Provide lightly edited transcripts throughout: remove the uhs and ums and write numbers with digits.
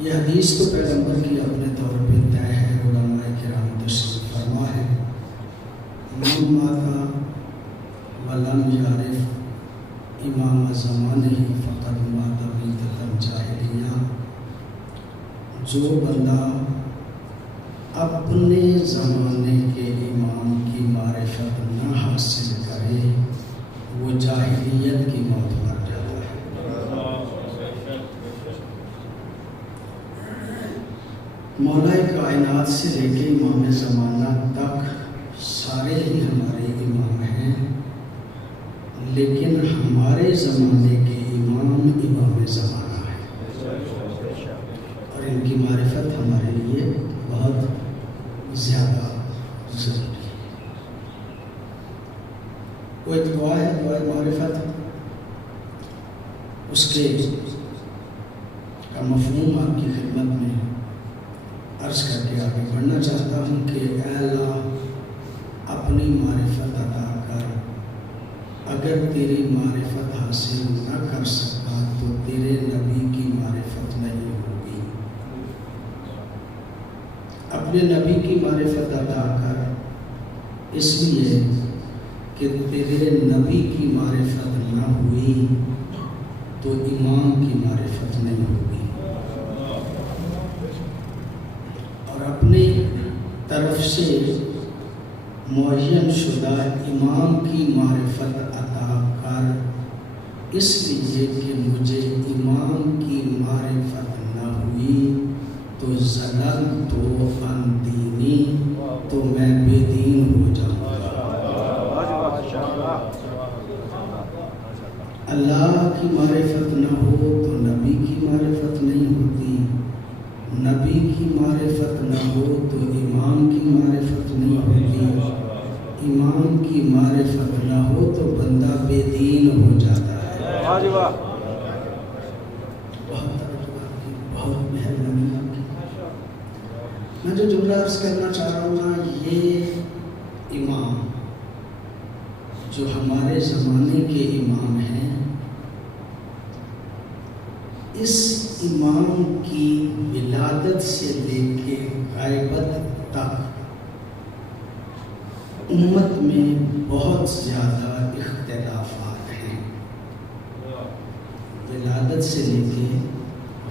یہ حدیث تو پیغمبر کی اپنے طور پہ طے ہے، علماء کرام تشریح فرما ہے، من مات ولم یعرف امام زمانہ فقد مات میتۃ جاہلیہ۔ جو بندہ اپنے زمانے کے امام کی معرفت نہ حاصل کرے وہ جاہلیت کی موت مر جاتا ہے۔ مولا کائنات سے لے کے امام زمانہ تک سارے ہی ہمارے امام ہیں، لیکن ہمارے زمانے کے امام امام زمانہ ہیں اور ان کی معرفت ہمارے لیے بہت زیادہ ضروری ہے۔ وہ ایک دعا ہے، دعا معرفت، اس کے کا مفہوم آپ کی خدمت میں عرض کر کے آگے بڑھنا چاہتا ہوں کہ اے اللہ اپنی معرفت عطا کر، اگر تیری معرفت حاصل نہ کر سکا تو تیرے نبی کی معرفت نہیں ہوگی۔ اپنے نبی کی معرفت عطا کر، اس لیے کہ تیرے نبی کی معرفت نہ ہوئی تو امام کی معرفت نہیں ہوگی، اور اپنی طرف سے معین شدہ امام کی معرفت عطا کر، اس لیے کہ مجھے امام کی معرفت نہ ہوئی تو ضللت عن دینی، تو میں بے دین ہو جاؤں گا۔ اللہ کی معرفت نہ ہو تو نبی کی معرفت نہیں ہوتی، نبی کی معرفت نہ ہو تو امام کی معرفت نہیں ہوتی، امام کی معرفت نہ ہو تو بندہ بے دین ہو جاتا ہے۔ بہت مہربانی آپ کی۔ میں جو جملہ عرض کرنا چاہ رہا ہوں نا، یہ امام جو ہمارے زمانے کے امام ہیں، اس امام کی ولادت سے لے کے غیبت تک امت میں بہت زیادہ اختلافات ہیں۔ ولادت سے لے کے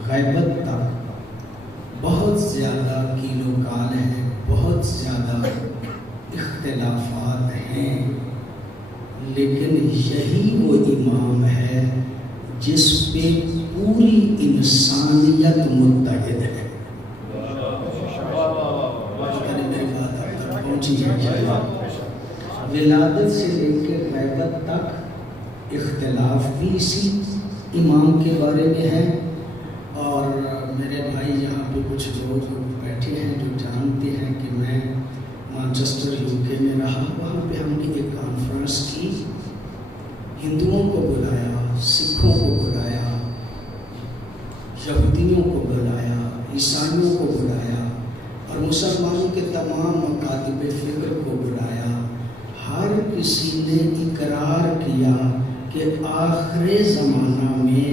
غیبت تک بہت زیادہ کیل و کال ہے، بہت زیادہ اختلافات ہیں، لیکن یہی وہ امام ہے جس پہ پوری انسانیت متحد ہے۔ میری بات اب تک پہنچی ہے۔ ولادت سے لے کے غیبت تک اختلاف بھی اسی امام کے بارے میں ہے، اور میرے بھائی یہاں پہ کچھ لوگ بیٹھے ہیں جو جانتے ہیں کہ میں مانچسٹر UK میں رہا، وہاں پہ ہم نے ایک کانفرنس کی، ہندوؤں کو بلایا، سکھوں کو بلایا، یہودیوں کو بلایا، عیسائیوں کو بلایا، اور مسلمانوں کے تمام مکاتب فکر کو بلایا۔ ہر کسی نے اقرار کیا کہ آخر زمانہ میں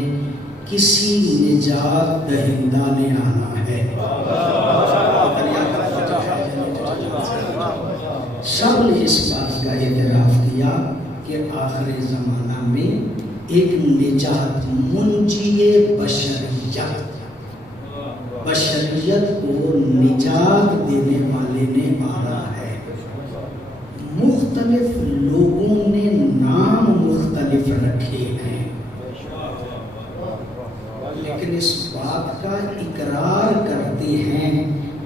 کسی نجات دہندہ نے آنا ہے۔ سب نے اس بات کا اعتراف کیا کہ آخر زمانہ میں ایک نجات، منجی بشریت کو نجات دینے والے نے آنا ہے۔ مختلف لوگوں نے نام مختلف رکھے ہیں، لیکن اس بات کا اقرار کرتے ہیں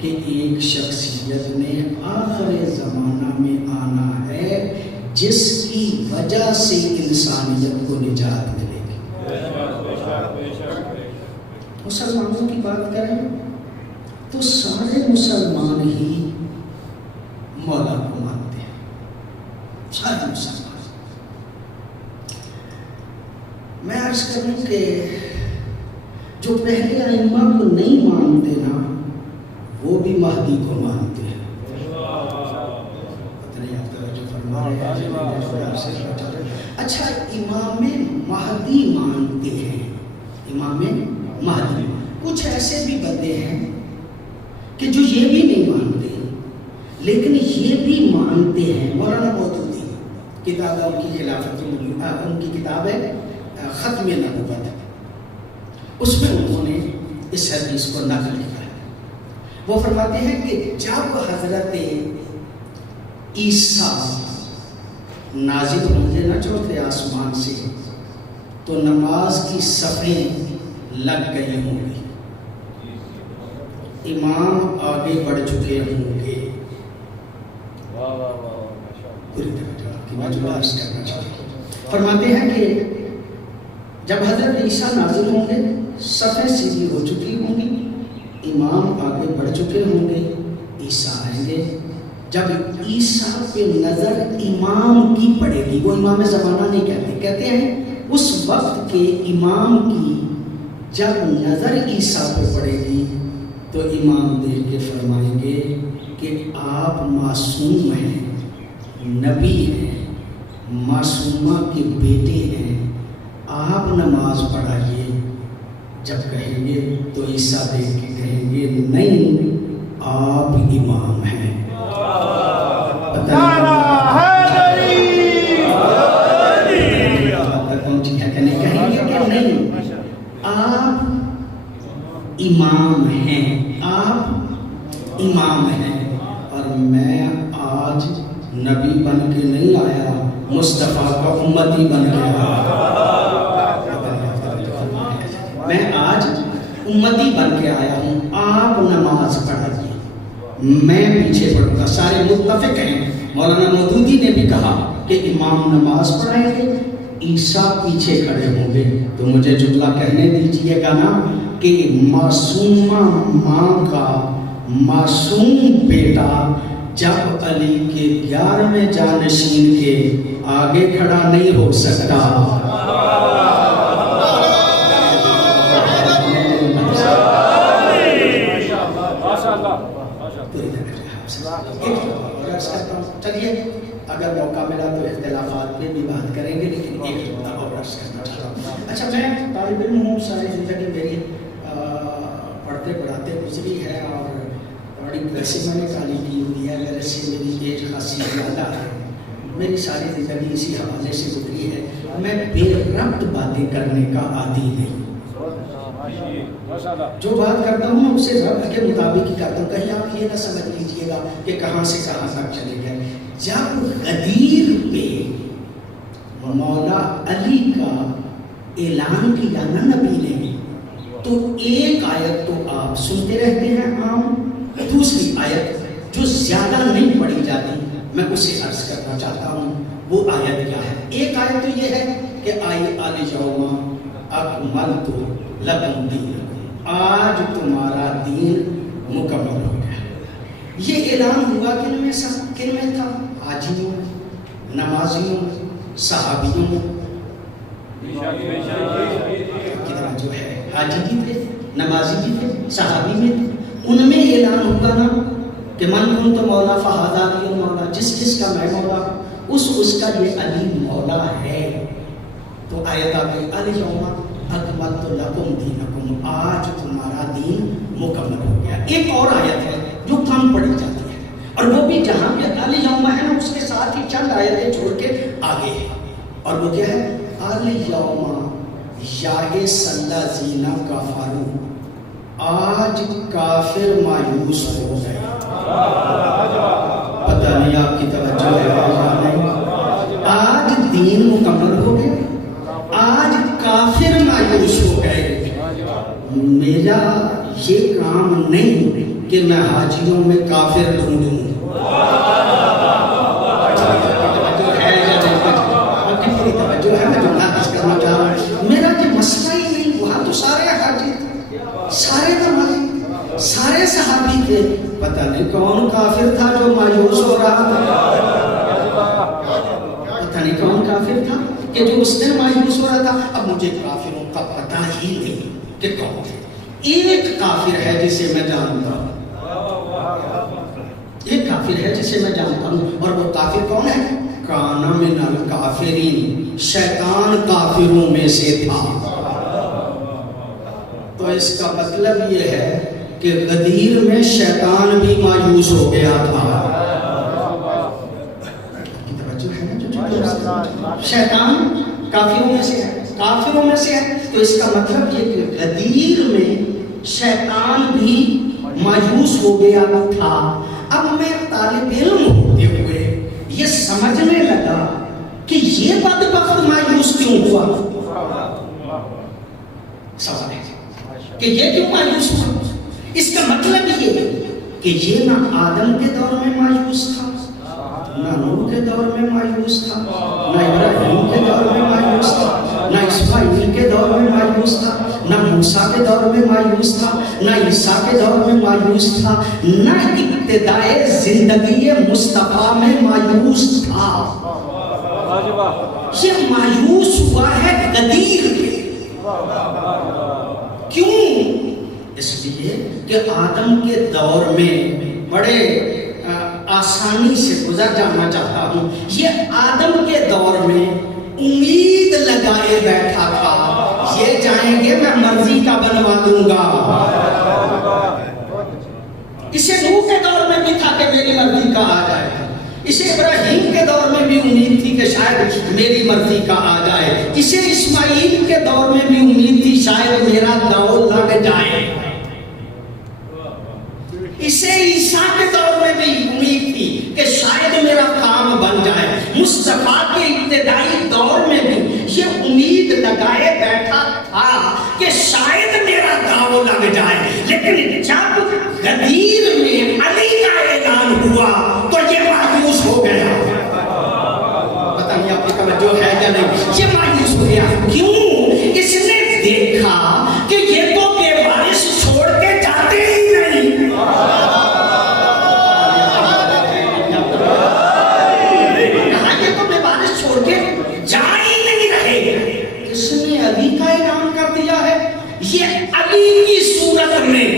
کہ ایک شخصیت نے آخر زمانہ میں آنا ہے جس کی وجہ سے انسانیت کو نجات ملے گی۔ مسلمانوں کی بات کریں تو سارے مسلمان ہی مولا کو مانتے ہیں، سارے مسلمان۔ میں عرض کروں کہ جو پہلے ائمہ کو نہیں مانتے نا، وہ بھی مہدی کو مانتے ہیں۔ پتہ نہیں آپ توجہ فرما رہے ہیں؟ اچھا، امام مہدی مانتے ہیں، امام مہدی۔ کچھ ایسے بھی بندے ہیں کہ جو یہ بھی نہیں مانتے لیکن یہ بھی مانتے ہیں. مولانا مودودی کتاب ان کی خلافت ان کی کتاب ہے ختم نبوت، اس میں انہوں نے اس حدیث کو نقل کیا ہے. وہ فرماتے ہیں کہ جب حضرت عیسیٰ نازل ہوں گے نا چوتھے آسمان سے تو نماز کی صفیں لگ گئی ہوں گی، امام آگے بڑھ چکے ہوں گے. فرماتے ہیں کہ جب حضرت عیسیٰ نازل ہوں گے صفیں سیدھی ہو چکی ہوں گی، امام آگے بڑھ چکے ہوں گے، عیسیٰ آئیں گے. جب عیسیٰ پہ نظر امام کی پڑے گی، وہ امام زمانہ نہیں کہتے، کہتے ہیں اس وقت کے امام کی جب نظر عیسیٰ پہ پڑے گی تو امام دیکھ کے فرمائیں گے کہ آپ معصوم ہیں، نبی ہیں، معصومہ کے بیٹے ہیں، آپ نماز پڑھائیے. جب کہیں گے تو عیسیٰ دیکھ کے کہیں گے نہیں، آپ امام ہیں. کہیں گے کہ نہیں، آپ امام ہیں، آپ امام ہیں. اور میں آج نبی بن کے نہیں آیا، مصطفیٰ کا امتی بن کے آیا. میں آج امتی بن کے آیا ہوں، آپ نماز پڑھائیے، میں پیچھے پڑھوں گا. سارے متفق ہیں. مولانا مودودی نے بھی کہا کہ امام نماز پڑھائیں گے، عیسیٰ پیچھے کھڑے ہوں گے. تو مجھے جملہ کہنے دیجئے گا نا کہ معصومہ ماں کا معصوم بیٹا جب علی کے 11ویں جانشین کے آگے کھڑا نہیں ہو سکتا. چلیے اگر موقع ملا تو اختلافات پہ بھی بات کریں گے، لیکن ایک نقطہ اور عرض کرنا چاہتا ہوں. اچھا، میں طالب علم ہوں، ساری زندگی میری پڑھتے پڑھاتے گزری ہے اور بڑی ویسے میں نے تعلیم کی ہوئی ہے. اگر سے میری ایج خاصی زیادہ ہے، میری ساری زندگی اسی حوالے سے گزری ہے. میں بے ربط باتیں کرنے کا عادی نہیں. جو بات کرتا ہوں میں اسے رب کے مطابق ہی کرتا ہوں. کہیں آپ یہ نہ سمجھ لیجئے گا کہ کہاں سے کہاں تک چلے گئے. جب غدیر پہ مولا علی کا اعلان کیا نا نبی نے، تو ایک آیت تو آپ سنتے رہتے ہیں عام، دوسری آیت جو زیادہ نہیں پڑھی جاتی میں اسے عرض کرنا چاہتا ہوں. وہ آیت کیا ہے؟ ایک آیت تو یہ ہے کہ الیوم اکملت لکم دینکم، آج تمہارا دین مکمل ہو گیا. یہ اعلان ہوا کن میں تھا؟ حاجیوں، نمازیوں، صحابیوں. کتنا جو ہے حاجی بھی تھے، نمازی بھی تھے، صحابی بھی تھے. ان میں اعلان ہوگا نا کہ من کنت مولا فہذا علی مولا، جس کا میں مولا اس کا یہ علی مولا ہے. تو آیت آ گئی الیوم اکملت لکم دینکم، آج تمہارا دین مکمل ہو گیا. ایک اور آیت ہے جو کم پڑھی جاتی ہے، اور وہ بھی جہاں پہ الیوم ہے نا اس کے ساتھ ہی چند آیتیں چھوڑ کے آگے ہے. اور وہ کیا ہے؟ الیوم یائس الذین کفروا، آج کافر مایوس ہو گئے. پتہ نہیں آپ کی توجہ ہے یا نہیں. آج دین مکمل ہو گیا، آج کافر مایوس ہو گئے. میرا یہ کام نہیں کہ میں حاجیوں میں کافر ڈھونڈوں. میرا یہ مسئلہ ہی نہیں. وہاں تو سارے حاجی تھے، سارے نمازی، سارے صحابی تھے. پتہ نہیں کون کافر تھا جو مایوس ہو رہا تھا. پتہ نہیں کون کافر تھا کہ جو اس دن مایوس ہو رہا تھا. اب مجھے کافروں کا پتہ ہی نہیں کہ کون ہے. ایک کافر ہے جسے میں جانتا ہوں، ایک کافر ہے جسے میں جانتا ہوں، اور وہ کافر کون ہے؟ کان من الکافرین، شیطان کافروں میں سے تھا. تو تو اس کا مطلب یہ ہے کہ غدیر میں شیطان بھی مایوس ہو گیا تھا. شیطان کافروں میں سے ہے، کافروں میں سے ہے. تو اس کا مطلب یہ کہ غدیر میں شیطان بھی مایوس ہو گیا تھا. اب میں طالب علم ہوتے ہوئے یہ سمجھنے لگا کہ یہ بدبخت مایوس کیوں ہوا. سوال ہے کہ یہ کیوں مایوس ہوا. اس کا مطلب یہ کہ یہ نہ آدم کے دور میں مایوس تھا، نہ نوح کے دور میں مایوس تھا، نہ ابراہیم کے دور میں مایوس تھا، نہ اسماعیل کے دور میں مایوس تھا، نہ موسیٰ کے دور میں مایوس تھا، نہ عیسیٰ کے دور میں مایوس تھا، نہ ابتدائے زندگی مصطفیٰ میں مایوس تھا. یہ مایوس ہوا ہے غدیر میں. کیوں؟ اس لیے کہ آدم کے دور میں بڑے آسانی سے گزر جانا چاہتا ہوں. یہ آدم کے دور میں امید لگائے بیٹھا تھا یہ جائیں گے میں مرضی کا بنوا دوں گا. اسے نوح کے دور میں بھی تھا کہ میری مرضی کا آ جائے. اسے ابراہیم کے دور میں بھی امید تھی کہ شاید میری مرضی کا آ جائے. اسے اسماعیل کے دور میں بھی امید تھی شاید میرا داؤ لگ جائے. اسے عیسیٰ کے دور میں بھی امید تھی کہ شاید میرا کام بن جائے. مصطفیٰ کے ابتدائی دور میں بھی یہ امید لگائے بیٹھا تھا کہ شاید میرا داؤ لگ جائے. لیکن جب غدیر میں علی کا اعلان ہوا تو یہ مایوس ہو گیا. پتہ نہیں آپ کی توجہ ہے یا نہیں. یہ مایوس ہو گیا. کیوں؟ اس نے دیکھا کہ یہ تو بے وارث چھوڑ کے جاتے ہی نہیں. یہ تو بے وارث چھوڑ کے جا ہی نہیں رہے. اس نے علی کا اعلان کر دیا ہے. یہ علی کی صورت میں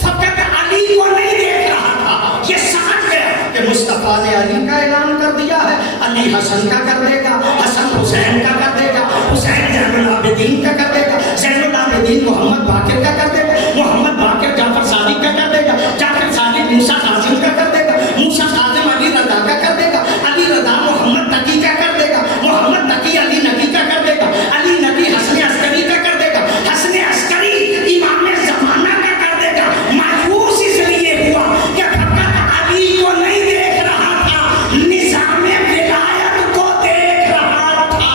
فقط علی کو نہیں دیکھ رہا تھا. یہ سمجھ گیا کہ مصطفیٰ نے علی کا اعلان کر دیا ہے. علی حسن کا کر دے گا، حسن حسین کا کر دے گا، حسین زین العابدین کا کر دے گا، زین العابدین محمد باقر کا کر دے گا، محمد باقر جعفر صادق کا کر دے گا، جعفر صادق موسیٰ کاظم کا کر دے گا، موسیٰ کاظم علی رضا کا کر دے گا، علی رضا محمد تقی کا کر دے گا، محمد تقی علی نبی کا کر دے گا، علی نبی حسن عسکری کا کر دے گا، حسن عسکری امام زمانہ کا کر دے گا. مایوس اس لیے ہوا کہ فقط علی کو نہیں دیکھ رہا تھا، نظام ولایت کو دیکھ رہا تھا.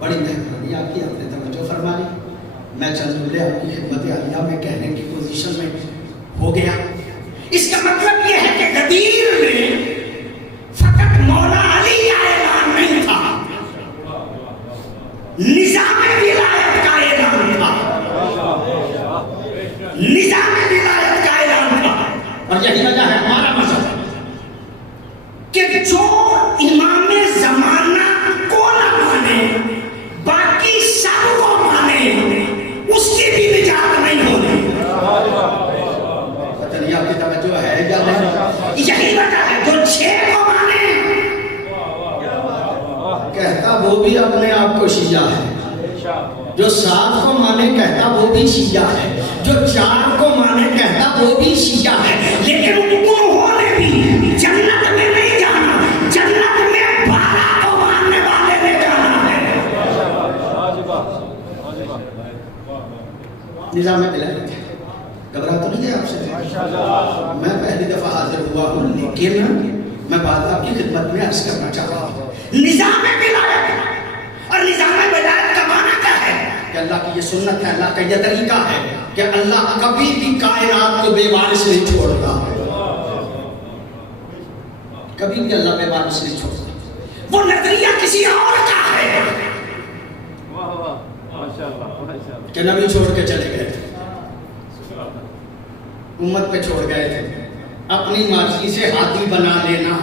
بڑی مہربانی آپ کی، آپ نے توجہ فرما لی. میں چند جملے آپ کی خدمت عالیہ میں کہنے کی پوزیشن میں ہو گیا. اس کا مطلب یہ ہے کہ غدیر میں فقط مولا علی کا اعلان نہیں تھا، نظام ولایت کا اعلان تھا. نظام ولایت کا اعلان تھا. اور یہی وجہ ہے ہمارا مذہب کہ جو امام زمانہ کو نہ مانے باقی سب کو مانے اس کی بھی نجات نہیں ہوتی. پتہ نہیں آپ کی توجہ ہے یا نہیں. یہی وجہ ہے جو 6 کو مانے کہتا وہ بھی اپنے آپ کو شیعہ ہے، جو 7 کو مانے کہتا وہ بھی شیعہ ہے، جو 4 کو مانے کہتا وہ بھی شیعہ ہے. لیکن ان کو ہونے بھی جنت میں نہیں جانا، جنت میں 12 کو ماننے والے نے جانا ہے. نظام ولایت گھبرا تو نہیں ہے آپ سے. میں پہلی دفعہ حاضر ہوا ہوں لیکن میں بات آپ کی خدمت میں عرض کرنا چاہتا ہوں. نظام ولایت اور نظام ولایت کا معنی کیا ہے؟ کہ اللہ کی یہ سنت ہے، اللہ کا یہ طریقہ ہے کہ اللہ کبھی بھی کائنات کو بے وارث نہیں چھوڑتا. کبھی بھی اللہ بے وارث نہیں چھوڑتا. وہ نظریہ کسی اور کا ہے کہ نبی چھوڑ کے چلے گئے تھے، امت پہ چھوڑ گئے تھے، اپنی مرضی سے ہاتھی بنا لینا.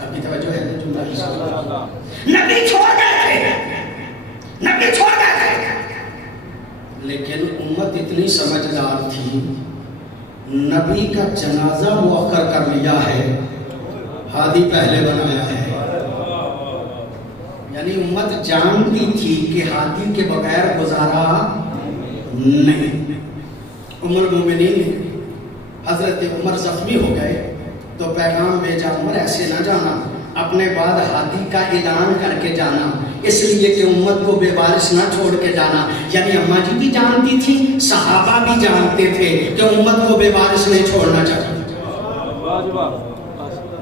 آپ کی توجہ ہے؟ نبی چھوڑ گئے تھے، نبی چھوڑ گئے تھے. لیکن امت اتنی سمجھدار تھی، نبی کا جنازہ مؤخر کر لیا ہے، ہادی پہلے بنایا ہے. یعنی امت جانتی تھی کہ ہادی کے بغیر گزارا نہیں. ام المومنین حضرت عمر زخمی ہو گئے تو پیغام بھیجا، عمر ایسے نہ جانا، اپنے بعد ہادی کا اعلان کر کے جانا، اس لیے کہ امت کو بے وارث نہ چھوڑ کے جانا. یعنی اماں جی بھی جانتی تھی، صحابہ بھی جانتے تھے کہ امت کو بے وارث نہیں چھوڑنا چاہتے.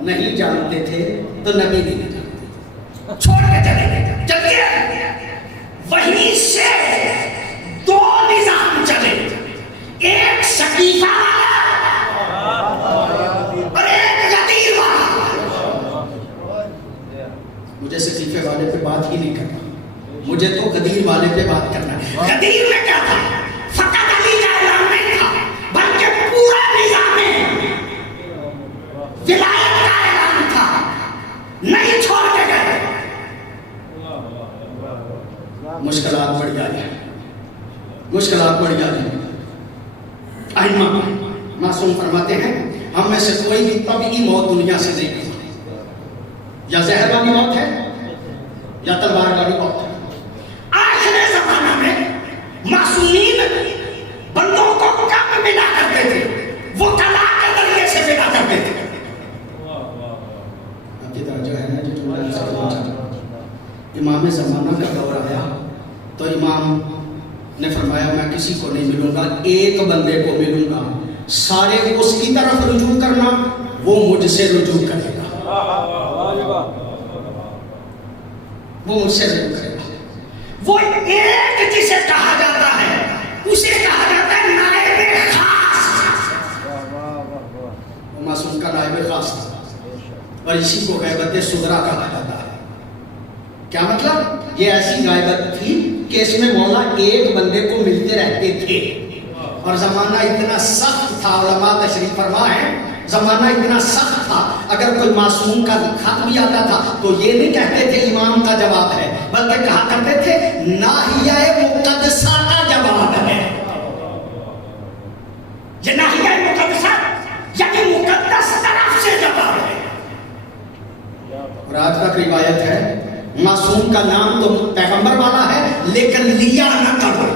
نہیں جانتے تھے تو نبی نہیں جانتے، چھوڑ کے چلے گئے. چلیے وہیں سے دو نظام چلے، ایک سقیفہ اور ایک غدیر والا. مجھے سقیفے والے پہ بات ہی نہیں کرنا، مجھے تو غدیر والے پہ بات کرنا ہے. غدیر میں کیا تھا؟ فقط علی کا اعلان نہیں تھا بلکہ پورا نظام ولایت کا اعلان تھا. نہیں چھوڑ کے گئے. مشکلات بڑھ جائیں، مشکلات بڑھ جائیں. ائمہ معصوم فرماتے ہیں ہم میں سے کوئی بھی طبعی موت دنیا سے نہیں گزرا، یا زہر والی موت ہے یا تلوار والی موت ہے. آخر زمانہ میں معصومین بندوں کو کم ملا کرتے تھے، وہ کلا کے ذریعے سے ملا کرتے تھے. آپ کی توجہ ہے نا جو امام زمانہ کا دور آیا تو امام نے فرمایا میں کسی کو نہیں ملوں گا، ایک بندے کو ملوں گا، سارے اس کی طرف رجوع کرنا، وہ مجھ سے رجوع کرے گا، وہ مجھ سے رجوع کرے گا. وہ ایک جسے کہا جاتا ہے اسے کہا جاتا ہے نائب خاص. وہ معصوم کا نائب خاص تھا اور اسی کو غیبت صغریٰ کہا جاتا ہے. کیا مطلب؟ یہ ایسی غیبت تھی کہ اس میں مولا ایک بندے کو ملتے رہتے تھے. اور زمانہ اتنا سخت تھا، علماء تشریف فرما ہے، زمانہ اتنا سخت تھا اگر کوئی معصوم کا خط بھی آتا تھا تو یہ نہیں کہتے تھے امام کا جواب ہے، بلکہ کہا کرتے تھے ناحیہ مقدسہ کا جواب ہے. یہ ناحیہ مقدسہ یعنی مقدس طرف سے جواب ہے. اور آج تک روایت ہے معصوم کا نام تو پیغمبر والا ہے لیکن لیا نہ کرو.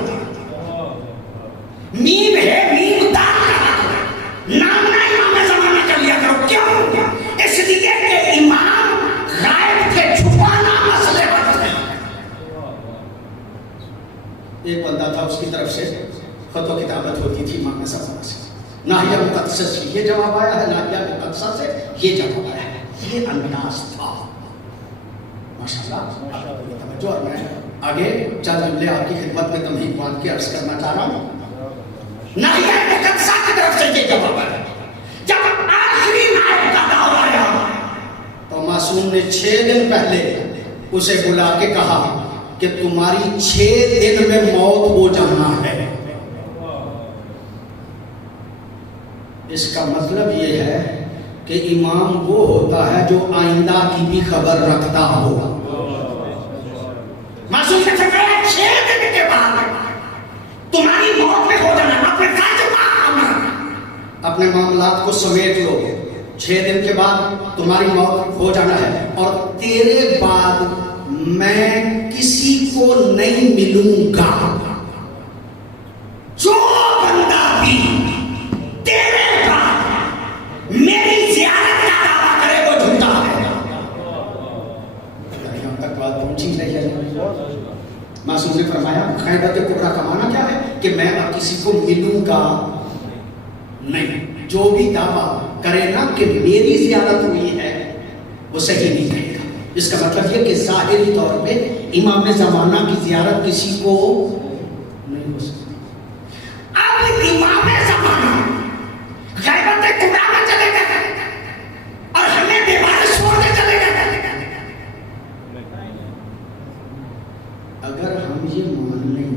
میم ہے، میم دار نام نہ امام زمانہ کر لیا کرو. کیوں؟ اس لیے کہ امام غائب تھے، چھپانا مصلحت ہے. ایک بندہ تھا، اس کی طرف سے خط و کتابت ہوتی تھی امام زمانہ سے. ناحیہ مقدسہ سے یہ جواب آیا ہے، ناحیہ مقدسہ سے یہ جواب آیا ہے. یہ انداز تھا ماشاءاللہ. توجہ. اور میں آگے چند جملے آپ کی خدمت میں تمہید باندھ کے عرض کرنا چاہ رہا ہوں. ناحیہ مقدسہ کی طرف سے یہ جواب ہے. جب آخری نائب کا دور آیا تو معصوم نے 6 دن پہلے اسے بلا کے کہا کہ تمہاری 6 دن میں موت ہو جانا ہے. اس کا مطلب یہ ہے کہ امام وہ ہوتا ہے جو آئندہ کی بھی خبر رکھتا ہو. معصوم نے فرمایا 6 دن کے بعد تمہاری موت میں ہو جانا، اپنے اپنے معاملات کو سمیٹ لو. 6 دن کے بعد تمہاری موت ہو جانا ہے اور تیرے بعد میں کسی کو نہیں ملوں گا. جو بندہ بھی تیرے بعد میری زیارت کا دعویٰ کرے وہ جھوٹا ہے. یہاں تک بات پہنچی رہی ہے. معصوم نے فرمایا غیبت کبریٰ کا معنی کیا ہے کہ میں اب کسی کو ملوں گا نہیں. جو بھی دعویٰ کرے نا کہ میری زیارت ہوئی ہے وہ صحیح نہیں کہے گا. اس کا مطلب یہ کہ ظاہری طور پہ امام زمانہ کی زیارت کسی کو نہیں ہو سکتی. اب امام زمانہ غیبت کبریٰ میں چلے گئے اور ہمیں بیوارث چھوڑ کے چلے گئے. اگر ہم یہ مان لیں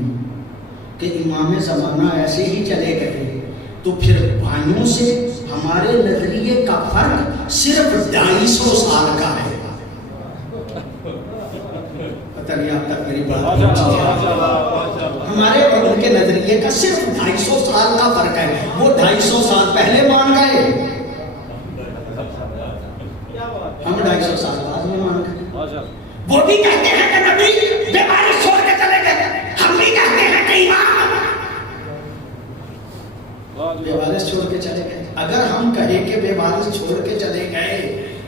کہ امام زمانہ ایسے ہی چلے گئے تو پھر بھائیوں سے ہمارے نظریے کا فرق صرف 250 سال کا ہے. پتہ نہیں آپ تک میری بات پہنچی ہے. ہمارے اور ان کے نظریے پہلے کا صرف 250 سال کا فرق ہے. وہ 250 سال پہلے مان گئے, ہم 250 سال بعد میں مان گئے. وہ بھی کہتے ہیں کہ نبی بے وارث چھوڑ کے چلے گئے, ہم بھی کہتے ہیں کہ امام بے وارث چھوڑ کے چلے گئے. اگر ہم کہیں کہ بے وارث چھوڑ کے چلے گئے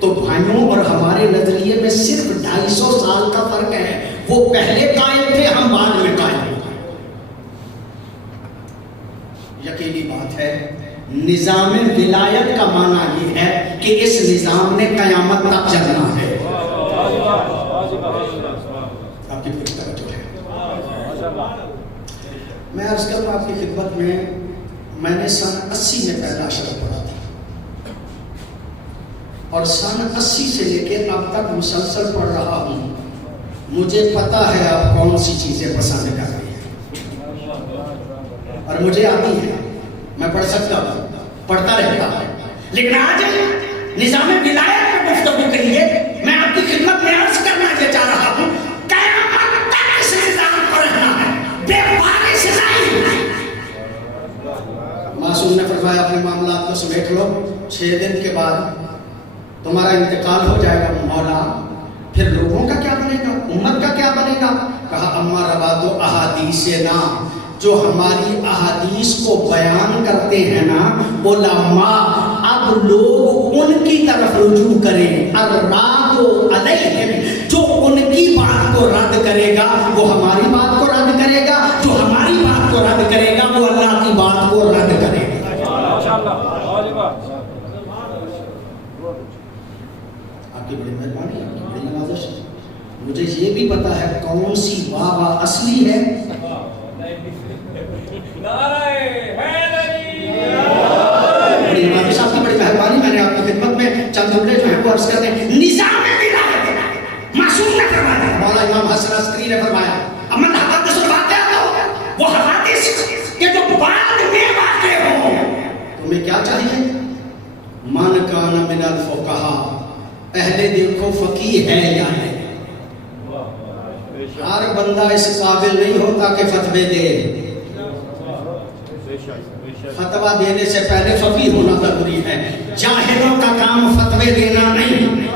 تو بھائیوں اور ہمارے نظریے میں صرف 250 سال کا فرق ہے. وہ پہلے قائم تھے, ہم بعد میں قائم ہیں. یقینی بات ہے نظام ولایت کا معنی یہ ہے کہ اس نظام نے قیامت تک چلنا ہے. آپ کی پوری توجہ ہے. میں عرض کروں آپ کی خدمت میں نے سن 80 میں پہلا اشرف پڑھا تھا اور سن 80 سے لے کے اب تک مسلسل پڑھ رہا ہوں. مجھے پتا ہے آپ کون سی چیزیں پسند کر رہے ہیں اور مجھے آتی ہے, میں پڑھ سکتا ہوں, پڑھتا رہتا ہوں. لیکن آج نظام ولایت پر گفتگو کے لیے میں آپ کی خدمت میں عرض کرنا یہ چاہ رہا ہوں, قیامت تک اس نظام کو رہنا ہے, بے وارث نہیں. معصوم نے فرمایا اپنے معاملات کو سمیٹ لو, 6 دن کے بعد تمہارا انتقال ہو جائے گا مولا, پھر لوگوں کا کیا بنے گا, امت کا کیا بنے گا؟ کہا اما روات و احادیثنا, جو ہماری احادیث کو بیان کرتے ہیں نا علماء, اب لوگ ان کی طرف رجوع کریں. الراد علیہم, جو ان کی بات کو رد کرے گا وہ ہماری بات کو رد کرے گا, جو ہماری بات کو رد کرے گا وہ اللہ کی بات کو رد کرے گا. آپ کی بڑی مہربانی, آپ کی بڑی نوازش. مجھے یہ بھی پتا ہے کون سی بابا اصلی ہے. بڑی نوازش, آپ کی بڑی مہربانی. میں نے آپ کی خدمت میں چند جملے جو ہیں وہ عرض کرتے ہیں. نظام ولایت معصوم نے فرمایا, مولا امام حسن عسکری نے فرمایا, امن حدیث الواقعات, وہ حدیث کہ جو بعد میں واقع ہو. تمہیں کیا چاہیے؟ من کان من الفقہاء, پہلے دیکھو فقیہ ہے یا نہیں. ہر بندہ اس قابل نہیں ہوتا کہ فتوے دے. فتوہ دینے سے پہلے فقیہ ہونا ضروری ہے. جاہلوں کا کام فتوے دینا نہیں.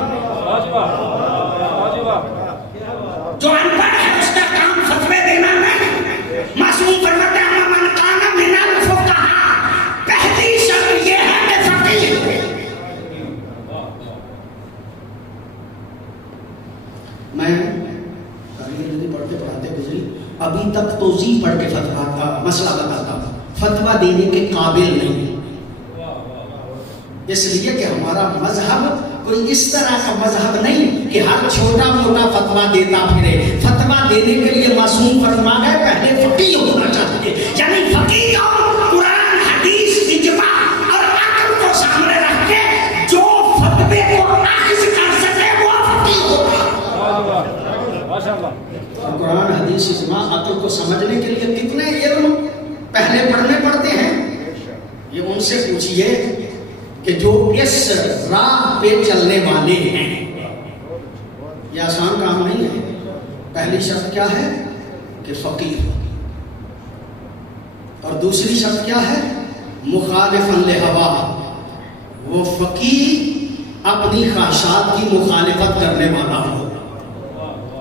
جو ان پڑھ ہے اس کا کام فتوے دینا نہیں. معصوم فرماتے ہیں من کان من الفقہاء, پہلی شرط یہ ہے کہ فقیہ. میں پڑھتے پڑھاتے گزری, ابھی تک توضیح پڑھ کے فتویٰ کا مسئلہ بتاتا ہوں. فتویٰ دینے کے قابل نہیں, اس لیے کہ ہمارا مذہب کوئی اس طرح کا مذہب نہیں کہ ہر چھوٹا موٹا فتویٰ دیتا پھرے. فتویٰ دینے کے لیے معصوم فرما گئے پہلے فقیہ ہونا چاہیے. یعنی فقیہ قرآن حدیث اجماع اور عقل کو سامنے رکھ کے جو فتوے کو اخذ کر سکے وہ فقیہ ہوگا. قرآن حدیث اجماع عقل کو سمجھنے کے لیے کتنے علم پہلے پڑھنے پڑتے ہیں. یہ ان سے پوچھئے کہ جو اس راہ پہ چلنے والے ہیں. یہ آسان کام نہیں ہے. پہلی شرط کیا ہے کہ فقیہ, اور دوسری شرط کیا ہے مخالفا لہوا, وہ فقیہ اپنی خواہشات کی مخالفت کرنے والا ہو,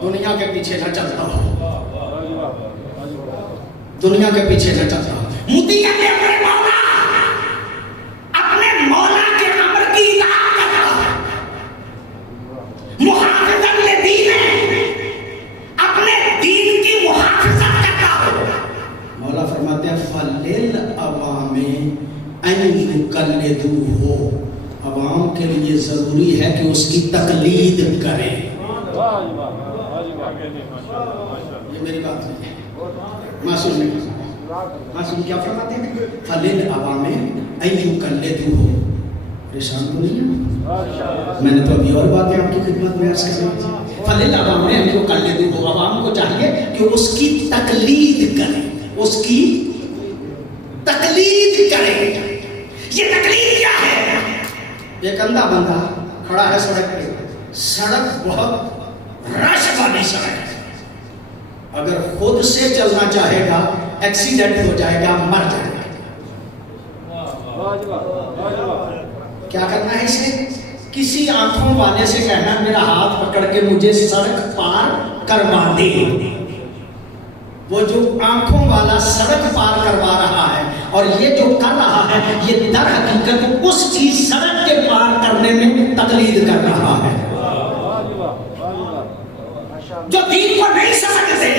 دنیا کے پیچھے نہ چلتا ہو, دنیا کے پیچھے نہ چلتا ہو. مطیع اپنے مولا, اپنے مولا کے امر کی اطاعت کرتا ہو. محافظت لدین, اپنے دین کی محافظت کرتا ہو. مولا فرماتے ہیں فَلِلْعَوَامِ أَن يُقَلِّدُوهُ, عوام کے لیے ضروری ہے کہ اس کی تقلید کریں. یہ میری بات نہیں ہے, معصوم نے معصوم کیا فرماتے ہیں فَلِلْعَوَامِ أَن يُقَلِّدُوهُ. پریشان تو نہیں ہے, میں نے تو ابھی اور باتیں آپ کی خدمت میں عرض کر دی. فَلِلْعَوَامِ أَن يُقَلِّدُوهُ, عوام کو چاہیے کہ اس کی تقلید کریں, اس کی تقلید کریں. یہ تقلید کیا ہے؟ ایک اندھا بندہ کھڑا ہے سڑک پہ, سڑک بہت رش والی سڑک ہے, اگر خود سے چلنا چاہے گا ایکسیڈنٹ ہو جائے گا، مر جائے گا، کیا کرنا ہے اسے؟ کسی آنکھوں والے سے کہنا میرا ہاتھ پکڑ کے مجھے سڑک پار کروا دے۔ وہ جو آنکھوں والا سڑک پار کروا رہا ہے اور یہ جو کر رہا ہے، یہ در حقیقت اس چیز سڑک کے پار کرنے میں تقلید کر رہا ہے۔ جو دین کو نہیں سمجھتے،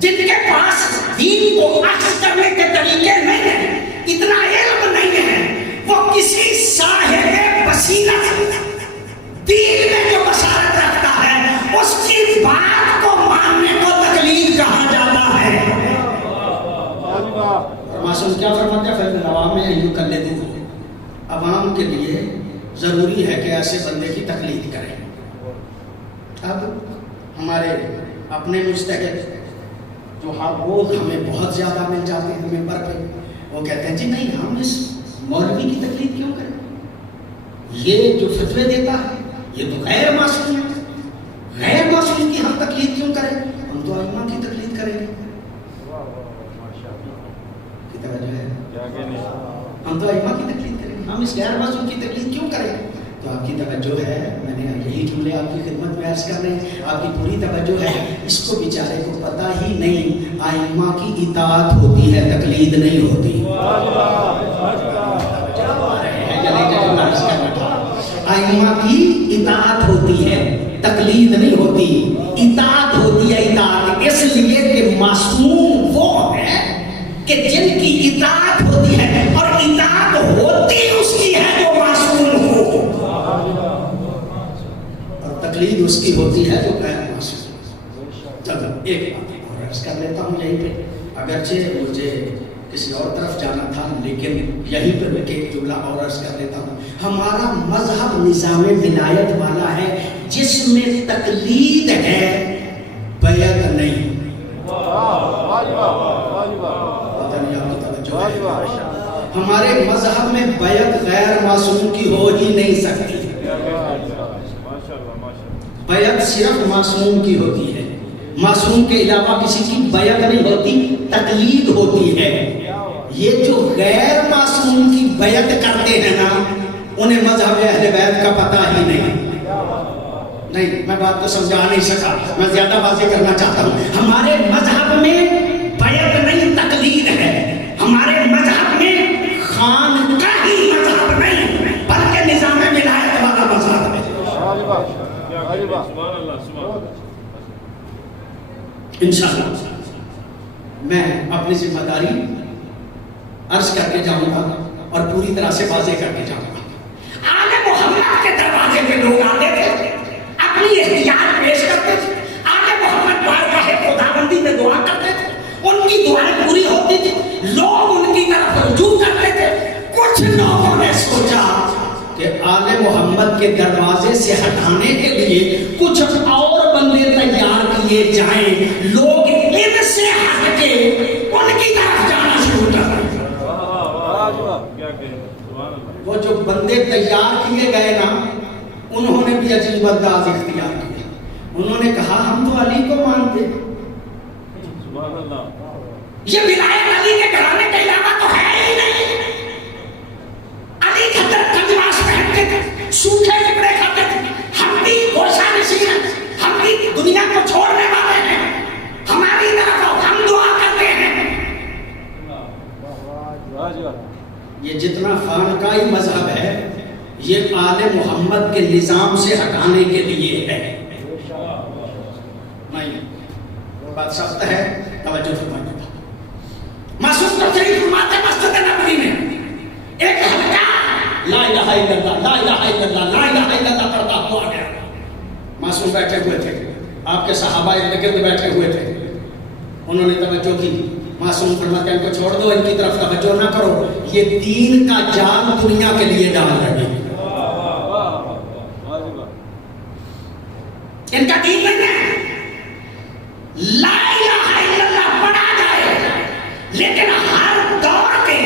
جن کے پاس دین کو اخذ کرنے کے طریقے نہیں ہیں، اتنا علم نہیں ہے، وہ کسی صاحب بصیرت دین میں جو بصارت رکھتا ہے، اس کی بات کو ماننے کو تقلید کہا جاتا ہے۔ معصوم کیا فرماتے ہیں؟ فَإِنَّ الْعَوَامَ يُقَلِّدُونَ، عوام کے لیے ضروری ہے کہ ایسے بندے کی تقلید کریں۔ اب ہمارے اپنے مجتہد جو وہ ہمیں بہت زیادہ مل جاتے ہیں ممبر پہ، وہ کہتے ہیں جی نہیں، ہم اس مولوی کی تقلید کیوں کریں؟ یہ جو فتوے دیتا ہے یہ تو غیر معصوم ہے، غیر معصوم کی ہم تقلید کیوں کریں؟ ہم تو ائمہ کی تقلید کریں گے۔ ہم تو ائمہ کی تقلید کریں گے، ہم اس غیر معصوم کی تقلید کیوں کریں؟ تو آپ کی توجہ ہے، میں نے یہی جملے آپ کی خدمت میں عرض کر رہے ہیں، آپ کی پوری توجہ ہے۔ اس کو بیچارے کو پتہ ہی نہیں ائمہ کی اطاعت ہوتی ہے، تقلید نہیں ہوتی۔ ائمہ کی اطاعت ہوتی ہے، تقلید نہیں ہوتی، اطاعت ہوتی ہے۔ اطاعت اس لیے کہ معصوم وہ ہے کہ جن کی اطاعت ہوتی ہے، اور اطاعت ہوتی اس کی ہے جو معصوم ہو، اور تقلید اس کی ہوتی ہے جو غیر معصوم۔ چلو ایک بات اور عرض کر لیتا ہوں یہیں پہ، اگرچہ مجھے کسی اور طرف جانا تھا، لیکن یہیں پہ میں ایک جملہ اور عرض کر لیتا ہوں۔ ہمارا مذہب نظام ولایت والا ہے جس میں تقلید ہے، بیعت نہیں۔ ہمارے مذہب میں بیعت غیر معصوم کی ہو ہی نہیں سکتی، بیعت صرف معصوم کی ہوتی ہے، معصوم کے علاوہ کسی کی بیعت نہیں ہوتی، تقلید ہوتی ہے۔ یہ جو غیر معصوم کی بیعت کرتے ہیں نا، انہیں مذہب اہل بیت کا پتہ ہی نہیں۔ میں بات کو سمجھا نہیں سکا، میں زیادہ واضح کرنا چاہتا ہوں۔ ہمارے مذہب میں بیعت نہیں، تقلید ہے۔ ہمارے مذہب میں خانقاہی مذہب نہیں، بلکہ نظام ولایت والا مذہب ہے۔ انشاءاللہ میں اپنی ذمہ داری عرض کر کے جاؤں گا اور پوری طرح سے واضح کر کے جاؤں گا۔ آل محمد کے دروازے پہ لوگ آتے تھے، اپنی احتیاط پیش کرتے تھے، آل محمد بارگاہ خداوندی میں دعا کرتے تھے، ان کی دعائیں پوری ہوتی تھی، لوگ ان کی طرف رجوع کرتے تھے۔ کچھ لوگوں نے سوچا کہ آل محمد کے دروازے سے ہٹانے کے لیے کچھ اور بندے تیار کیے جائیں، لوگ ان سے ہٹ کے ان کی طرف جانا شروع کر دیں۔ وہ جو بندے تیار کیے گئے نا، انہوں نے بھی عجیب انداز اختیار کیا۔ انہوں نے کہا ہم تو علی کو مانتے، یہ ولایت علی کے گھرانے کے علاوہ تو ہے ہی نہیں۔ علی حضرت کنجواس پہنتے تھے، سوکھے کپڑے کھاتے تھے، ہم بھی گوشہ نشین ہیں، ہم بھی دنیا کو چھوڑنے والے ہیں، ہماری طرف آؤ، ہم دعا کرتے ہیں۔ یہ جتنا خانقاہی مذہب ہے، یہ آل محمد کے نظام سے ہٹانے کے لیے ہے۔ نہیں، بات سخت ہے، توجہ فرمائیے۔ معصوم تو شریف فرماتے مسجد نبوی میں ایک ہلکا لا الہ الا اللہ، لا الہ الا اللہ، لا الہ الا اللہ پڑھتا ہوا گیا۔ معصوم بیٹھے ہوئے تھے، آپ کے صحابہ ارد گرد بیٹھے ہوئے تھے، انہوں نے توجہ کی۔ معصوم فرماتے ہیں ان کو چھوڑ دو، ان کی طرف توجہ نہ کرو، یہ دین کا جال دنیا کے لیے ڈال رہے ہیں، ان کا دین نہیں ہے۔ لا الہ الا اللہ پڑھا جائے، لیکن ہر دور کے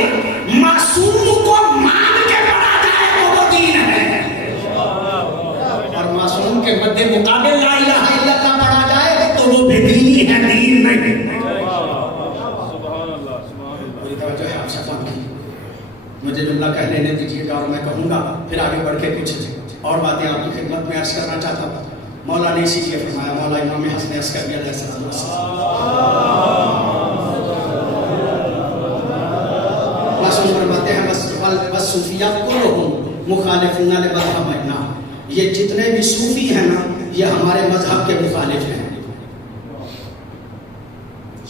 معصوم کو مان کے پڑھا جائے تو وہ دین ہے، اور معصوم کے مد مقابل لا الہ الا اللہ پڑھا جائے تو وہ بے دینی ہے، دین نہیں۔ الحمدللہ کہہ لینے دیجیے گا اور میں کہوں گا، پھر آگے بڑھ کے کچھ اور باتیں آپ کی خدمت میں عرض کرنا چاہتا ہوں۔ مولا نے اسی لیے فرمایا، مولا امام حسن عسکری علیہ السلام فرماتے ہیں بس صوفیہ کلہم مخالفون لمذہبنا، یہ جتنے بھی صوفی ہیں نا یہ ہمارے مذہب کے مخالف ہیں۔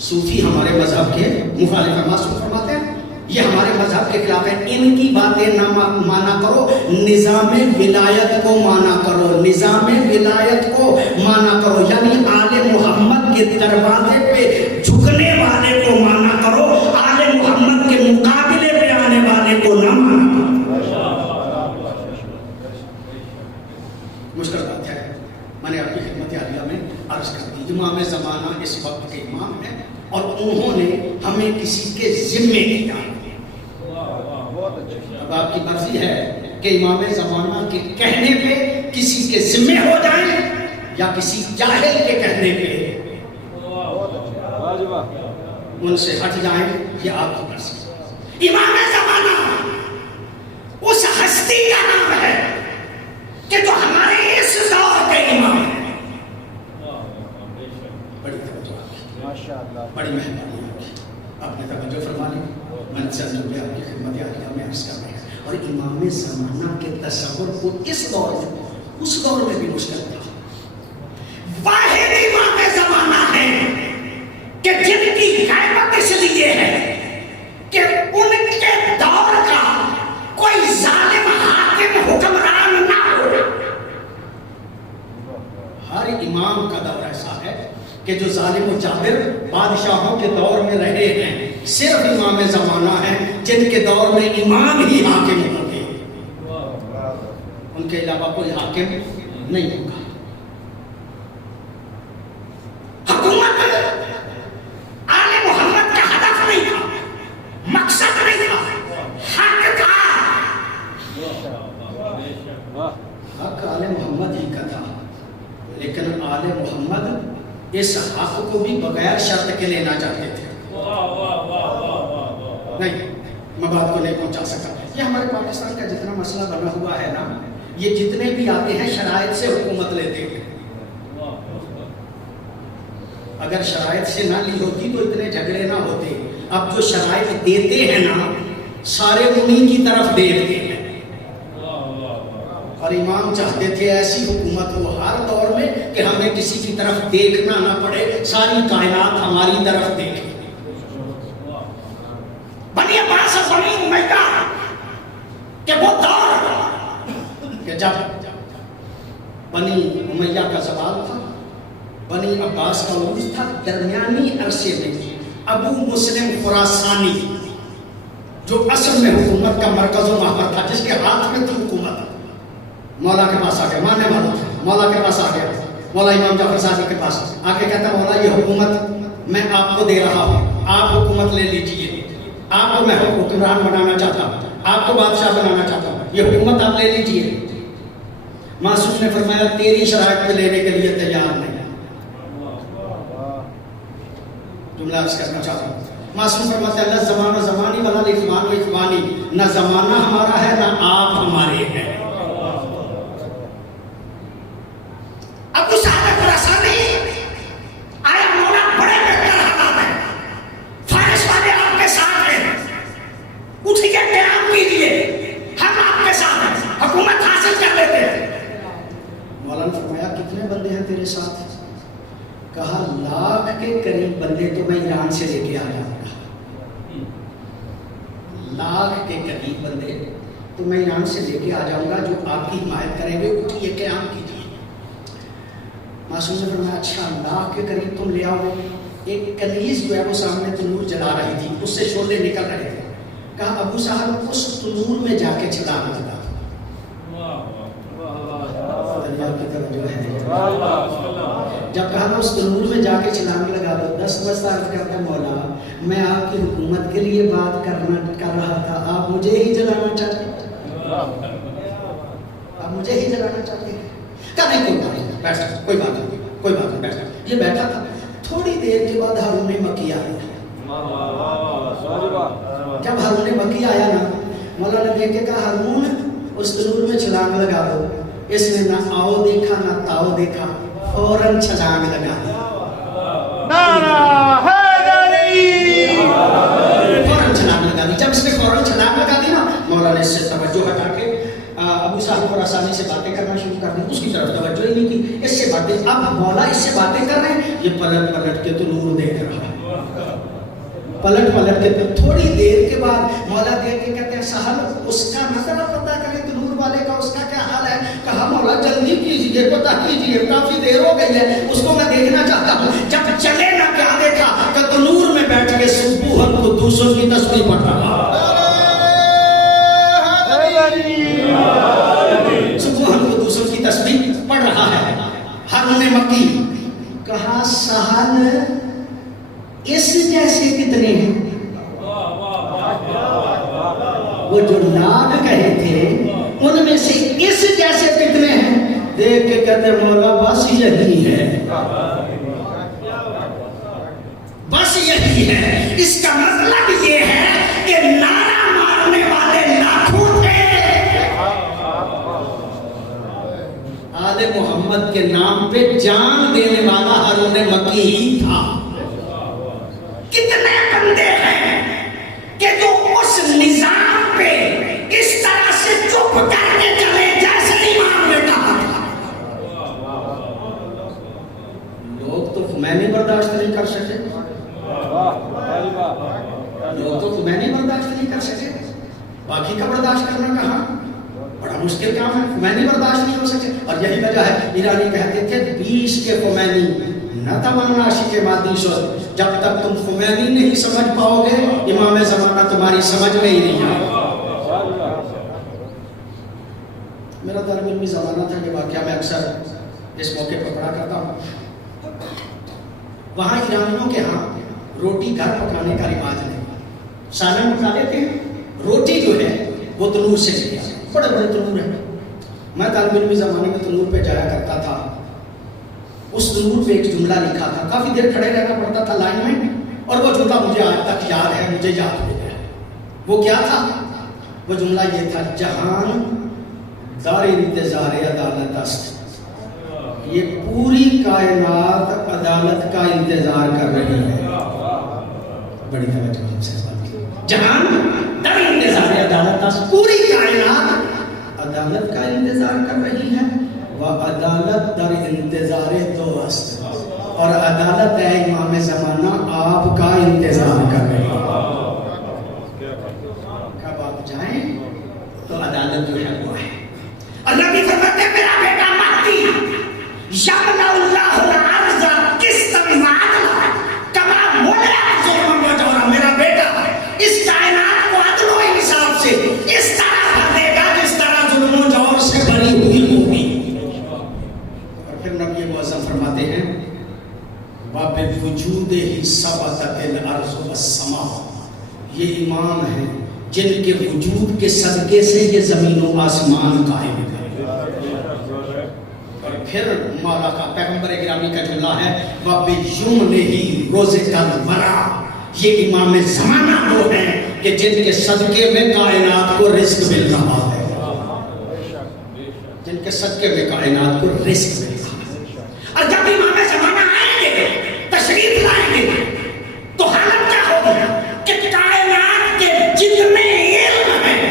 صوفی ہمارے مذہب کے مخالف ہیں۔ معصوم فرماتے ہیں یہ ہمارے مذہب کے خلاف ہے، ان کی باتیں نہ مانا کرو، نظام ولایت کو مانا کرو، نظام ولایت کو مانا کرو، یعنی آل محمد کے دروازے پہ جھکنے والے کو مانا کرو، آل محمد کے مقابلے پہ آنے والے کو نہ مانا کرو۔ مشکل بات ہے، میں نے اپنی خدمت عالیہ میں عرض کر دی، امام زمانہ اس وقت کے امام ہیں اور انہوں نے ہمیں کسی کے ذمے کیا۔ اب آپ کی مرضی ہے کہ امام زمانہ کے کہنے پہ کسی کے ذمے ہو جائیں یا کسی جاہل کے کہنے پہ ان سے ہٹ جائیں، یہ آپ کی مرضی۔ امام زمانہ اس ہستی کا نام ہے کہ جو ہمارے اس دور کے امام ہیں۔ بڑی توجہ، بڑی مہربانی آپ نے توجہ فرما لی۔ میں نے چند لمحے آپ کی خدمت عالیہ میں عرض کر رہے ہیں، اور امام زمانہ کے تصور کو اس دور میں اس دور میں بھی مشکل تھا۔ واحد امام زمانہ ہے کہ جن کی غیبت اس لیے ہے کہ ان کے دور کا کوئی ظالم حاکم حکمران نہ ہو۔ ہر امام کا دور ایسا ہے کہ جو ظالم و جابر بادشاہوں کے دور میں رہے ہیں، صرف امام زمانہ ہیں جن کے دور میں امام ہی حاکم ہوں گے، ان کے علاوہ کوئی حاکم نہیں ہوگا۔ حکومت آل محمد کا ہدف نہیں تھا، مقصد نہیں تھا، حق تھا، حق آل محمد ہی کا تھا، لیکن آل محمد اس حق کو بھی بغیر شرط کے لینا چاہتے تھے۔ نہیں، میں بات کو نہیں پہنچا سکتا۔ یہ ہمارے پاکستان کا جتنا مسئلہ بنا ہوا ہے نا، یہ جتنے بھی آتے ہیں شرائط سے حکومت لیتے ہیں۔ اگر شرائط سے نہ لی ہوتی تو اتنے جھگڑے نہ ہوتے۔ اب جو شرائط دیتے ہیں نا سارے انہی کی طرف دیکھتے ہیں، اور امام چاہتے تھے ایسی حکومت ہو ہر دور میں کہ ہمیں کسی کی طرف دیکھنا نہ پڑے، ساری کائنات ہماری طرف دیکھے۔ بنی عباس اور بنی امیہ کہ وہ دور کہ جب بنی امیہ کا زوال تھا، بنی عباس کا عروج تھا، درمیانی عرصے میں ابو مسلم خراسانی جو اصل میں حکومت کا مرکز و محور تھا، جس کے ہاتھ میں تھی حکومت، مولا کے پاس آ گیا، ماننے والا تھا، مولا کے پاس آ گیا، مولا امام جعفر صادق کے پاس آ کے کہتا مولا یہ حکومت میں آپ کو دے رہا ہوں، آپ حکومت لے لیجئے، آپ کو میں حکمران بنانا چاہتا ہوں، آپ کو بادشاہ بنانا چاہتا ہوں، یہ حکومت آپ لے لیجئے۔ معصوم نے فرمایا تیری شرائط پہ لینے کے لیے تیار نہیں۔ جملہ عرض کرنا چاہتا ہوں، معصوم فرماتے ہیں نہ زمانہ زمانی ولا اخوان و اخوانی، نہ زمانہ ہمارا ہے نہ آپ ہمارے ہیں۔ ابو صادق خراسانی آیا مولا بڑے بہتر حالات ہیں، فارس والے آپ کے ساتھ ہیں، اٹھیے قیام کیجیے، ہم آپ کے ساتھ ہیں، حکومت حاصل کر لیتے ہیں۔ مولا نے فرمایا کتنے بندے ہیں تیرے ساتھ؟ کہا 1,00,000 کے قریب بندے تو میں ایران سے لے کے آ جاؤں گا، 1,00,000 کے قریب بندے تو میں ایران سے لے کے آ جاؤں گا جو آپ کی حمایت کریں گے، اٹھیے قیام کیجیے۔ معصوم نے فرمایا اچھا 1,00,000 کے قریب تم لے آؤ۔ ایک کنیز جو ہے وہ سامنے تنور جلا رہی تھی، اس سے شعلے نکل رہے تھے، کہا ابو صاحب اس تنور میں جا کے چھلانگ لگا۔ جب کہا اس تنور میں جا کے چھلانگ لگا دو، 10 عرض کرتا مولا میں آپ کی حکومت کے لیے بات کر رہا تھا، آپ مجھے ہی جلانا چاہتے ہیں، آپ مجھے ہی جلانا چاہتے ہیں۔ کہا نہیں کوئی بات نہیں، بیٹھ جاؤ، کوئی بات نہیں، کوئی بات نہیں، بیٹھ جاؤ۔ یہ بیٹھا تھا، تھوڑی دیر کے بعد ہارون مکی آیا۔ جب ہارون مکی آیا نا، مولا نے دیکھ کے کہا ہارون اس تنور میں چھلانگ لگا دو. اس نے نہ آؤ دیکھا نہ تاؤ دیکھا, فوراً چھلانگ لگا دی. فوراً چھلانگ لگا دی. جب اس نے فوراً چھلانگ لگا دی نا, مولا نے اس سے توجہ ہٹا کے ابو صاحب خراسانی سے باتیں کرنا شروع کر دی. اس کی طرف توجہ ہی نہیں کی. اس سے باتیں, اب مولا اس سے باتیں کر رہے ہیں, یہ پلٹ پلٹ کے تنور دیکھ رہا ہے. پلٹ پلٹ کے تھوڑی دیر کے بعد مولا دیکھ کے کہتے ہیں سہل اس کا نظر پتہ کریں تنور والے کا, اس کا کیا حال ہے. کہا مولا جلدی کیجیے, پتہ کیجیے, کافی دیر ہو گئی ہے, اس کو میں دیکھنا چاہتا ہوں. جب چلے نہ کیا دیکھا کہ تنور میں بیٹھ کے سبوحن قدوسن کی تسبیح پڑھ رہا. سبوحن قدوسن کی تسبیح پڑھ رہا ہے. ہارون مکی کہا سہل اس جیسے کتنے ہیں. وہ جو ناگ کہے تھے ان میں سے اس جیسے کتنے ہیں. دیکھ کے کہتے مولا بس یہی ہے, بس یہی ہے. اس کا مطلب یہ ہے کہ نعرہ مارنے والے لاکھوں تھے, آل محمد کے نام پہ جان دینے والا ہارون مکی ہی تھا. کتنے بندے ہیں کہ جو اس نظام پہ اس طرح سے چپ کر کے چلے جیسے امام نے کہا تھا. لوگ تو خمینی برداشت نہیں کر سکے, لوگ تو خمینی برداشت نہیں کر سکے, باقی کا برداشت کرنا کہاں بڑا مشکل کام ہے. خمینی برداشت نہیں ہو سکے. اور یہی وجہ ہے ایرانی کہتے تھے 20 کے خمینی نہ تمنا عاشق مادی شد. جب تک تم خمینی نہیں سمجھ پاؤ گے امام زمانہ تمہاری سمجھ میں ہی نہیں آئے. میرا طالب علمی زمانہ تھا, یہ واقعہ میں اکثر اس موقع پر پڑھا کرتا ہوں. وہاں ایرانیوں کے ہاں روٹی گھر پکانے کا رواج نہیں. سالن پکا لیتے ہیں, روٹی جو ہے وہ تنور سے لیا, بڑے بڑے تنور ہیں. میں طالب علمی زمانے میں تنور پہ جایا کرتا تھا. اس تنور پہ ایک جملہ لکھا تھا, کافی دیر کھڑے رہنا پڑتا تھا لائن میں, اور وہ جملہ مجھے آج تک یاد ہے, مجھے یاد ہو گیا. وہ کیا تھا؟ وہ جملہ یہ تھا, جہان دار انتظار عدالت است. یہ پوری کائنات عدالت کا انتظار کر رہی ہے. بڑی توجہ سے جہان در انتظار عدالت است, پوری کائنات عدالت کا انتظار کر رہی ہے. عدالت در انتظار تو است, اور عدالت ہے امام زمانہ آپ کا انتظار کر رہی ہے. کب آپ جائیں تو عدالت جو ہے وہ ہے. اللہ کی فرماتے ہیں میرا بیٹا مہدی یملا اللہ الارض قسطا وعدلا کما ملئت ظلما وجورا. میرا بیٹا اس کائنات کو عدل و انصاف سے اس طرح بھر دے گا جس طرح ظلم و جور سے بھری ہوئی ہوگی. پھر نبی معظم فرماتے ہیں باب وجود ہی ثبتت الارض والسماء. یہ امام ہیں جن کے وجود کے صدقے سے یہ زمین و آسمان قائم ہے. اور پھر مولا کا پیغمبر گرامی کا جملہ ہے باب یمنہ رزق الورا. یہ امام زمانہ وہ ہیں کہ جن کے صدقے میں کائنات کو رزق مل رہا ہے, جن کے صدقے میں کائنات کو رزق مل رہا ہے. اور جب امام زمانہ آئیں گے, تشریف لائیں گے, تو حالت کیا ہوگی کہ کائنات کے جتنے علم ہیں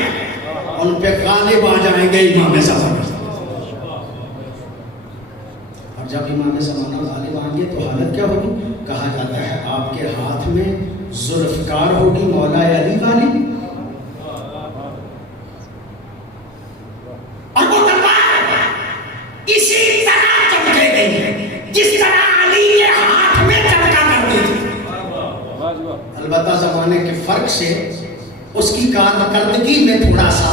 ان پہ غالب آ جائیں گے امام زمانہ. اور جب امام زمانہ غالب آئیں گے تو حالت کیا ہوگی؟ کہا جاتا ہے آپ کے ہاتھ میں ذوالفقار ہوگی مولا علی والی, اور وہ تلوار اسی طرح چمکے گئی جس طرح علی کے ہاتھ میں چمکا کرتی تھی. البتہ زمانے کے فرق سے اس کی کارکردگی میں تھوڑا سا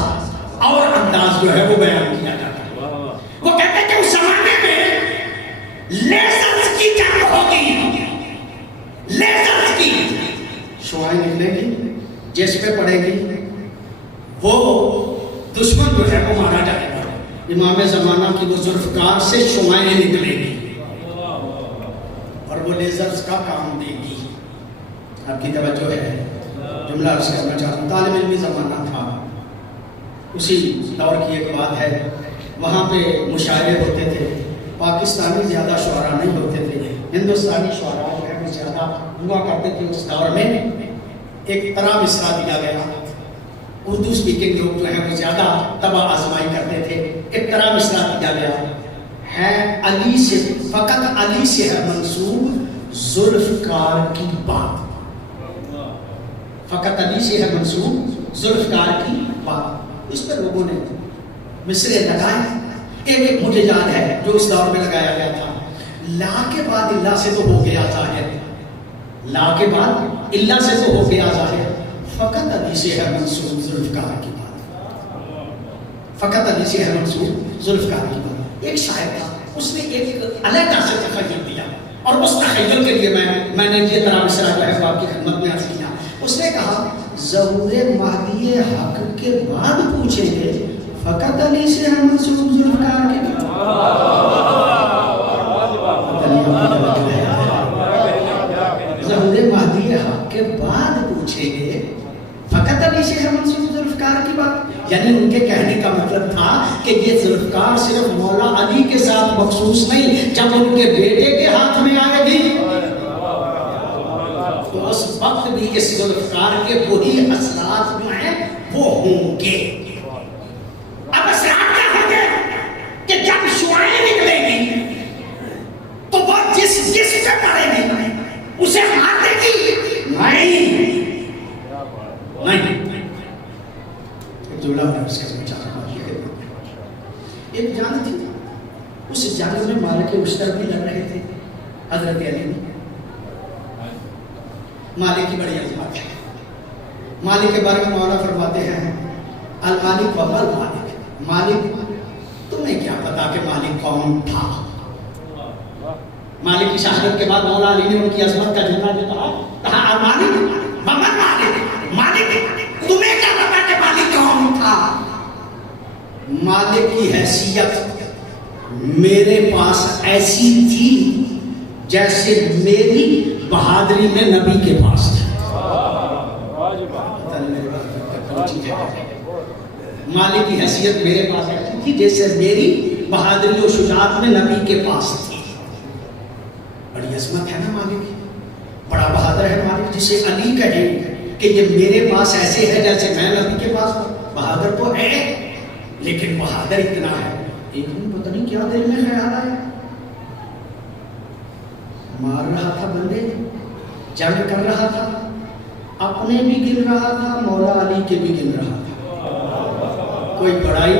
اور انداز جو ہے وہ بیان کیا جاتا ہے. وہ کہتے ہیں کہ اس زمانے میں لیزرز کی جنگ ہوگی, لیزرز کی شعاعیں نکلے گی, جس پہ پڑے گی وہ دشمن جو ہے وہ مارا جائے گا. امام زمانہ کی وہ ذوالفقار سے شعاعیں نکلے گی اور وہ لیزرز کا کام دے گی. آپ کی توجہ ہے, جملہ عرض کرنا چاہتا ہوں. طالب علمی زمانہ تھا, اسی دور کی ایک بات ہے، وہاں پہ مشاعرے ہوتے تھے، پاکستانی زیادہ شعراء نہیں ہوتے تھے، ہندوستانی شعراء جو ہے وہ زیادہ ہوا کرتے تھے اس دور میں۔ ایک طرح مصرع دیا گیا، اردو سپیکنگ لوگ جو ہیں وہ زیادہ تباہ آزمائی کرتے تھے، ایک طرح مصرع دیا گیا ہے، علی سے فقط علی سے ہے منسوب ذوالفقار کی بات، فقط علی سے ہے منسوب ذوالفقار کی بات۔ اس پر لوگوں نے مصرے لگائے، ایک مجھے یاد ہے جو اس دور میں لگایا گیا تھا، لا کے بعد اللہ سے تو ہو گیا ظاہر، لا کے بعد اللہ سے تو ہو گیا ظاہر، فقط علی سے ہے منسوب ذوالفقار کی بات، فقط علی سے ہے منسوب ذوالفقار کی بات۔ ایک شاعر تھا، اس نے ایک علیحدہ سے تخیل دیا، اور اس تخیل کے لیے میں نے یہ طرح مصرع جو ہے وہ آپ کی خدمت میں عرض کیا۔ اس نے کہا ظہور مہدی حق کے بعد پوچھیں گے فقط علی سے ہے منسوب ذوالفقار کی بات۔ ظہور مہدی حق کے بعد پوچھیں گے فقط علی سے ہے منسوب ذوالفقار کی بات، یعنی ان کے کہنے کا مطلب تھا کہ یہ ذوالفقار صرف مولا علی کے ساتھ مخصوص نہیں، جب ان کے بیٹے کے ہاتھ میں آئے گی تو اس وقت بھی اس ذوالفقار کے وہی اثرات جو ہیں وہ ہوں گے۔ اب اثرات کیا ہوں گے کہ جب شعائیں نکلیں گی تو وہ جس پہ پڑے گی اسے مار دے گی؟ نہیں، ایک جنگ تھی، اس جنگ میں مالک اشتر بھی لڑ رہے تھے حضرت علی نے۔ مالک کی بڑی عظمت ہے، مالک کے بارے میں مولانا فرماتے ہیں المالک وما المالک، مالک تمہیں کیا پتا کہ مالک کون تھا؟ مالک کی شہادت کے بعد مولا علی نے ان کی عظمت کا جملہ جو کہا المالک وما المالک، مالک تمہیں کیا پتا کہ مالک کون تھا؟ مالک کی حیثیت میرے پاس ایسی تھی جیسے میری بہادری میں نبی کے پاس تھی۔ مالک کی حیثیت میرے پاس ایسی تھی جیسے میری بہادری و شجاعت میں نبی کے پاس تھی۔ بڑی عظمت ہے نا مالک، بڑا بہادر ہے مالک، جسے علی کہے کہ یہ میرے پاس ایسے ہے جیسے میں نبی کے پاس ہوں۔ بہادر تو ہے، لیکن بہادر اتنا ہے ایک دن پتہ نہیں کیا دل میں خیال آیا، مار رہا تھا بندے، جنگ کر رہا تھا، اپنے بھی گن رہا تھا، مولا علی کے بھی گن رہا تھا، کوئی بڑائی